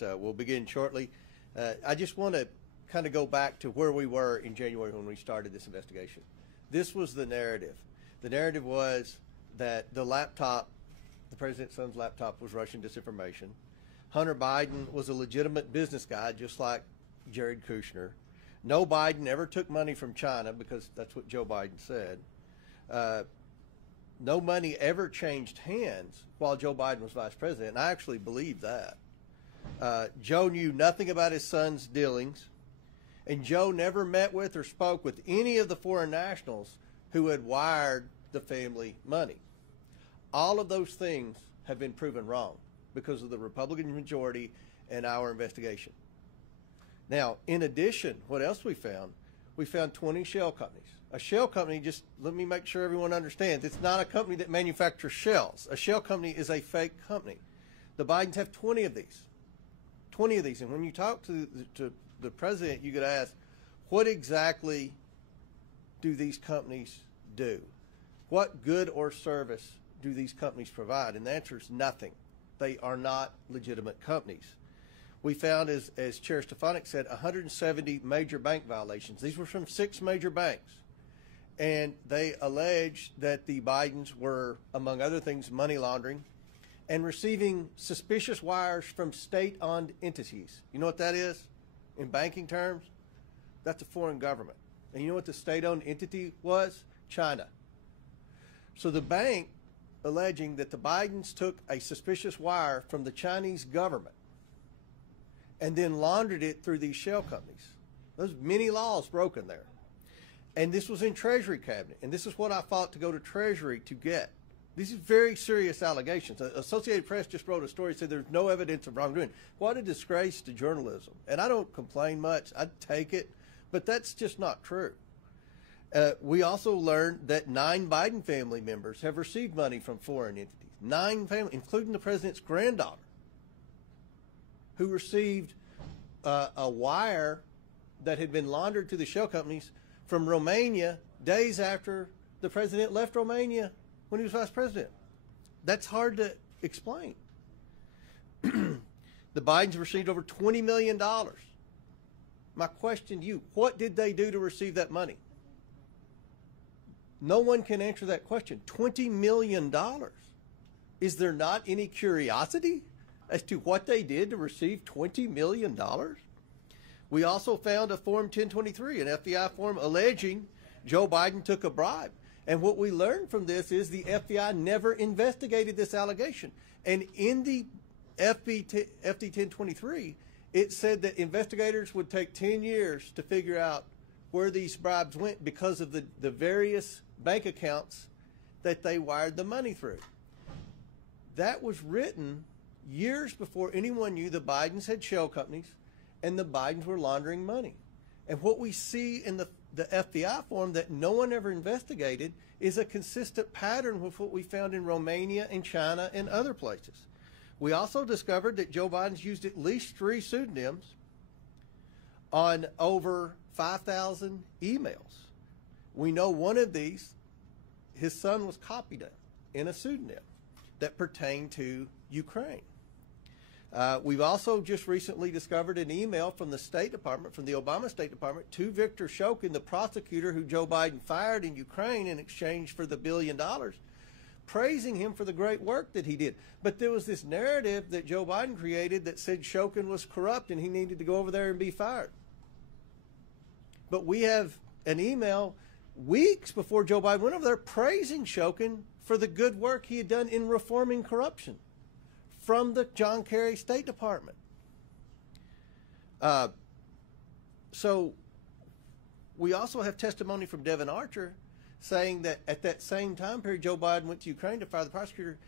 We'll begin shortly. I just want to kind of go back to where we were in January when we started this investigation. This was the narrative. The narrative was that the laptop, the president's son's laptop, was Russian disinformation. Hunter Biden was a legitimate business guy, just like Jared Kushner. No, Biden ever took money from China, because that's what Joe Biden said. No money ever changed hands while Joe Biden was vice president, and I actually believe that. Joe knew nothing about his son's dealings, and Joe never met with or spoke with any of the foreign nationals who had wired the family money. All of those things have been proven wrong because of the Republican majority and our investigation. Now, in addition, what else we found? We found 20 shell companies. A shell company, just let me make sure everyone understands, it's not a company that manufactures shells. A shell company is a fake company. The Bidens have 20 of these. 20 of these. And when you talk to the president, you could ask, what exactly do these companies do? What good or service do these companies provide? And the answer is nothing. They are not legitimate companies. We found, as Chair Stefanik said, 170 major bank violations. These were from 6 major banks. And they alleged that the Bidens were, among other things, money laundering and receiving suspicious wires from state-owned entities. You know what that is in banking terms? That's a foreign government. And you know what the state-owned entity was? China. So the bank alleging that the Bidens took a suspicious wire from the Chinese government and then laundered it through these shell companies. There's many laws broken there. And this was in Treasury Cabinet, and this is what I fought to go to Treasury to get. These are very serious allegations. Associated Press just wrote a story that said there's no evidence of wrongdoing. What a disgrace to journalism. And I don't complain much. I'd take it, but that's just not true. We also learned that 9 Biden family members have received money from foreign entities. 9 families, including the president's granddaughter, who received a wire that had been laundered to the shell companies from Romania days after the president left Romania when he was vice president. That's hard to explain. The Bidens received over $20 million. My question to you, what did they do to receive that money? No one can answer that question. $20 million. Is there not any curiosity as to what they did to receive $20 million? We also found a Form 1023, an FBI form alleging Joe Biden took a bribe. And what we learned from this is the FBI never investigated this allegation. And in the FD 1023, it said that investigators would take 10 years to figure out where these bribes went because of the various bank accounts that they wired the money through. That was written years before anyone knew the Bidens had shell companies and the Bidens were laundering money. And what we see in the FBI form that no one ever investigated is a consistent pattern with what we found in Romania and China and other places. We also discovered that Joe Biden's used at least 3 pseudonyms on over 5,000 emails. We know one of these, his son was copied in a pseudonym that pertained to Ukraine. We've also just recently discovered an email from the State Department, from the Obama State Department, to Viktor Shokin, the prosecutor who Joe Biden fired in Ukraine in exchange for the $1 billion, praising him for the great work that he did. But there was this narrative that Joe Biden created that said Shokin was corrupt and he needed to go over there and be fired. But we have an email weeks before Joe Biden went over there praising Shokin for the good work he had done in reforming corruption from the John Kerry State Department. So we also have testimony from Devin Archer saying that at that same time period Joe Biden went to Ukraine to fire the prosecutor,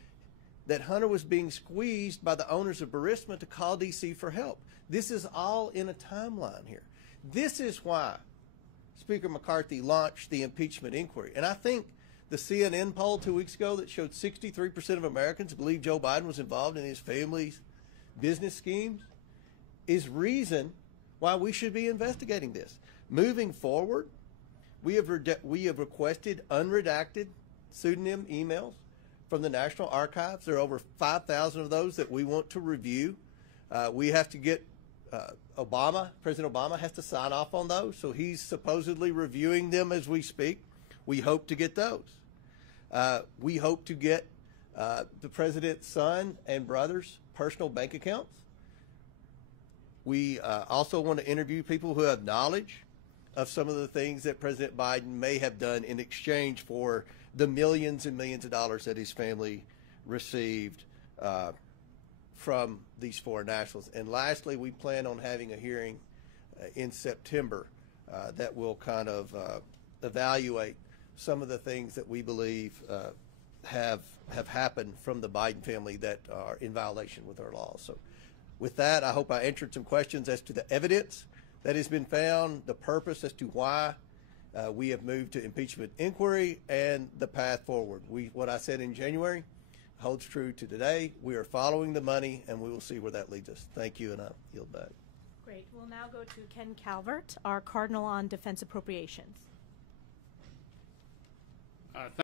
that Hunter was being squeezed by the owners of Burisma to call D.C. for help. This is all in a timeline here. This is why Speaker McCarthy launched the impeachment inquiry. And I think the CNN poll 2 weeks ago that showed 63% of Americans believe Joe Biden was involved in his family's business schemes is reason why we should be investigating this. Moving forward, we have requested unredacted pseudonym emails from the National Archives. There are over 5,000 of those that we want to review. We have to get President Obama has to sign off on those, so he's supposedly reviewing them as we speak. We hope to get those. We hope to get the president's son and brother's personal bank accounts. We also want to interview people who have knowledge of some of the things that President Biden may have done in exchange for the millions and millions of dollars that his family received from these foreign nationals. And lastly, we plan on having a hearing in September that will kind of evaluate some of the things that we believe have happened from the Biden family that are in violation with our laws. So with that, I hope I answered some questions as to the evidence that has been found, the purpose as to why we have moved to impeachment inquiry, and the path forward. What I said in January holds true to today. We are following the money, and we will see where that leads us. Thank you, and I'll yield back. Great. We'll now go to Ken Calvert, our Cardinal on Defense Appropriations.